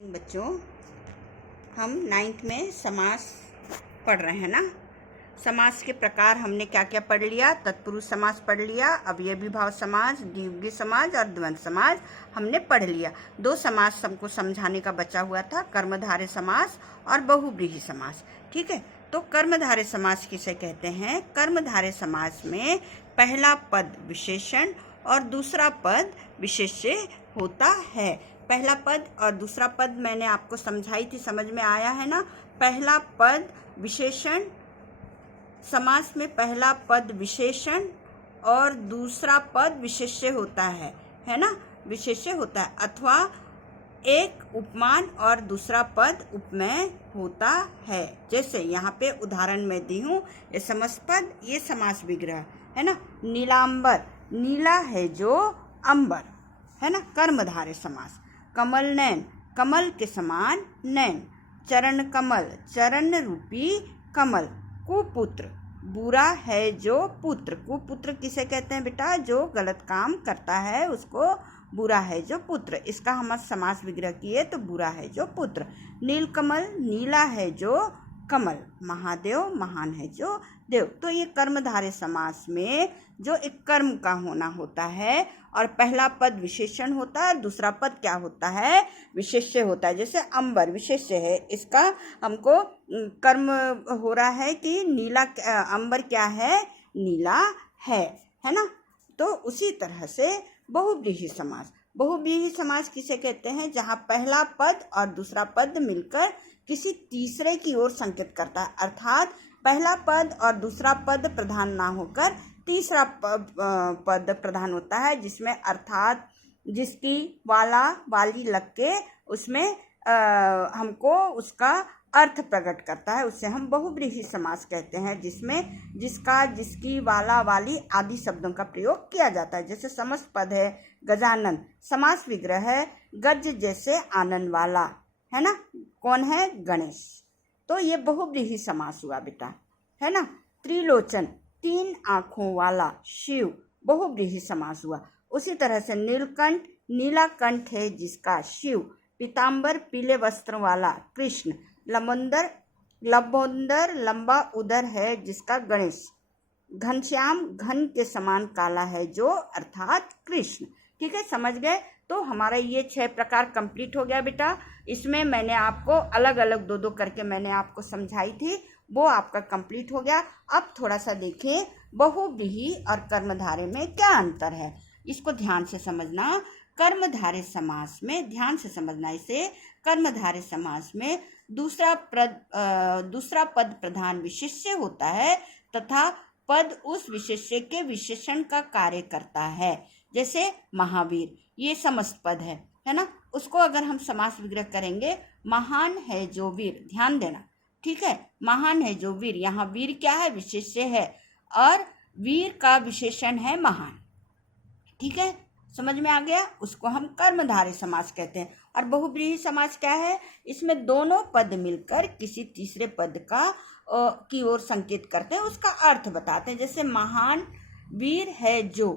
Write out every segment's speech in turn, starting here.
बच्चों, हम 9th में समास पढ़ रहे हैं ना। समास के प्रकार हमने क्या क्या पढ़ लिया? तत्पुरुष समास पढ़ लिया, अवयवी भाव समास, द्विगुणी समास और द्वंद्व समास हमने पढ़ लिया। 2 समास हमको समझाने का बचा हुआ था, कर्मधारय समास और बहुव्रीहि समास। ठीक है, तो कर्मधारय समास किसे कहते हैं? कर्मधारय समास में पहला पद विशेषण और दूसरा पद विशेष्य होता है। पहला पद और दूसरा पद मैंने आपको समझाई थी, समझ में आया है ना। पहला पद विशेषण, समास में पहला पद विशेषण और दूसरा पद विशेष्य होता है ना, विशेष्य होता है। अथवा एक उपमान और दूसरा पद उपमेय होता है। जैसे यहाँ पे उदाहरण मैं दी हूँ, ये समस्त पद, ये समास विग्रह है ना। नीलांबर, नीला है जो अंबर है ना, कर्मधारय समास। कमल नयन, कमल के समान नयन। चरण कमल, चरण रूपी कमल। कुपुत्र, बुरा है जो पुत्र। कुपुत्र किसे कहते हैं बेटा? जो गलत काम करता है उसको बुरा है जो पुत्र। इसका हम समास विग्रह किए तो बुरा है जो पुत्र। नीलकमल, नीला है जो कमल। महादेव, महान है जो देव। तो ये कर्मधारय समास में जो एक कर्म का होना होता है और पहला पद विशेषण होता है और दूसरा पद क्या होता है? विशेष्य होता है। जैसे अंबर विशेष्य है, इसका हमको कर्म हो रहा है कि नीला, अंबर क्या है? नीला है ना। तो उसी तरह से बहुव्रीहि समास। बहुव्रीहि समास किसे कहते हैं? जहाँ पहला पद और दूसरा पद मिलकर किसी तीसरे की ओर संकेत करता है, अर्थात पहला पद और दूसरा पद प्रधान ना होकर तीसरा पद प्रधान होता है, जिसमें अर्थात जिसकी वाला वाली लग के उसमें हमको उसका अर्थ प्रकट करता है, उससे हम बहुव्रीहि समास कहते हैं, जिसमें जिसका, जिसकी, वाला, वाली आदि शब्दों का प्रयोग किया जाता है। जैसे समस्त पद है गजानन, समास विग्रह है गज जैसे आनंद वाला, है ना। कौन है? गणेश। तो ये बहुव्रीहि समास हुआ बेटा, है ना। त्रिलोचन, 3 आँखों वाला शिव, बहुव्रीहि समास हुआ। उसी तरह से नीलकंठ, नीला कंठ है जिसका शिव। पीताम्बर, पीले वस्त्र वाला कृष्ण। लंबोदर, लंबोदर लंबा उदर है जिसका गणेश। घनश्याम, घन के समान काला है जो, अर्थात कृष्ण। ठीक है, समझ गए? तो हमारा ये 6 प्रकार कंप्लीट हो गया बेटा। इसमें मैंने आपको अलग अलग 2-2 करके मैंने आपको समझाई थी, वो आपका कंप्लीट हो गया। अब थोड़ा सा देखें बहुव्रीहि और कर्मधारय में क्या अंतर है, इसको ध्यान से समझना। कर्मधारय समास में ध्यान से समझना इसे। कर्मधारय समास में दूसरा पद प्रधान विशेष्य होता है तथा पद उस विशेष्य के विशेषण का कार्य करता है। जैसे महावीर, ये समस्त पद है ना। उसको अगर हम समास विग्रह करेंगे, महान है जो वीर, ध्यान देना, ठीक है। महान है जो वीर, यहाँ वीर क्या है? विशेष्य है और वीर का विशेषण है महान। ठीक है, समझ में आ गया? उसको हम कर्मधारय समास कहते हैं। और बहुव्रीहि समास क्या है? इसमें दोनों पद मिलकर किसी तीसरे पद का की ओर संकेत करते हैं, उसका अर्थ बताते हैं। जैसे महान वीर है जो,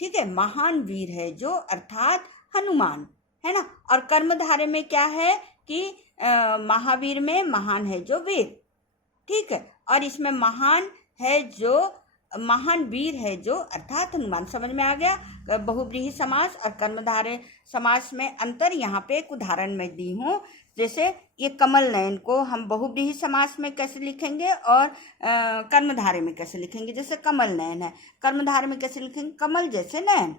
ठीक है, महान वीर है जो अर्थात हनुमान, है ना। और कर्मधारय में क्या है कि महावीर में महान है जो वीर, ठीक है। और इसमें महान है जो, महान वीर है जो अर्थात हनुमान। समझ में आ गया बहुव्रीहि समास और कर्मधारय समास में अंतर? यहाँ पे एक उदाहरण मैं दी हूँ। जैसे ये कमल नयन को हम बहुव्रीहि समास में कैसे लिखेंगे और कर्मधारय में कैसे लिखेंगे? जैसे कमल नयन है, कर्मधारय में कैसे लिखेंगे? कमल जैसे नयन।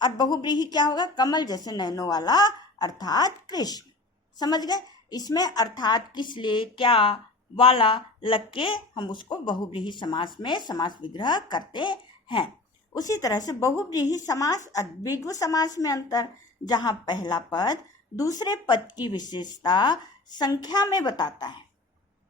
और बहुव्रीहि क्या होगा? कमल जैसे नयनों वाला, अर्थात कृष्ण। समझ गए? इसमें अर्थात किस लिए, क्या, वाला लग के हम उसको बहुव्रीहि समास में समास विग्रह करते हैं। उसी तरह से बहुव्रीहि समास और द्विगु समास में अंतर, जहाँ पहला पद दूसरे पद की विशेषता संख्या में बताता है,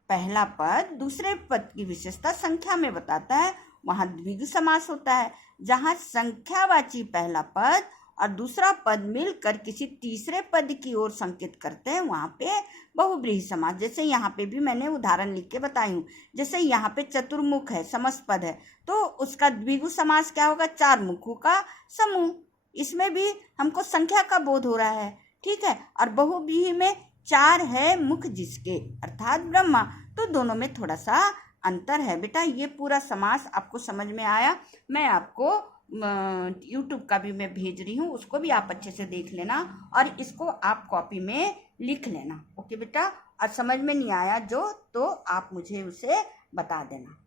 पहला पद दूसरे पद की विशेषता संख्या में बताता है, वहाँ द्विगु समास होता है। जहाँ संख्यावाची पहला पद और दूसरा पद मिलकर किसी तीसरे पद की ओर संकेत करते हैं, वहाँ पे बहुव्रीहि समास। जैसे यहाँ पे भी मैंने उदाहरण लिख के बताई हूँ। जैसे यहाँ पे चतुर्मुख है, समस्त पद है, तो उसका द्विगु समास क्या होगा? 4 मुखों का समूह। इसमें भी हमको संख्या का बोध हो रहा है, ठीक है। और बहुव्रीहि में 4 है मुख जिसके, अर्थात ब्रह्मा, तो दोनों में थोड़ा सा अंतर है बेटा। ये पूरा समास आपको समझ में आया? मैं आपको YouTube का भी मैं भेज रही हूँ, उसको भी आप अच्छे से देख लेना और इसको आप कॉपी में लिख लेना। ओके बेटा, और समझ में नहीं आया जो तो आप मुझे उसे बता देना।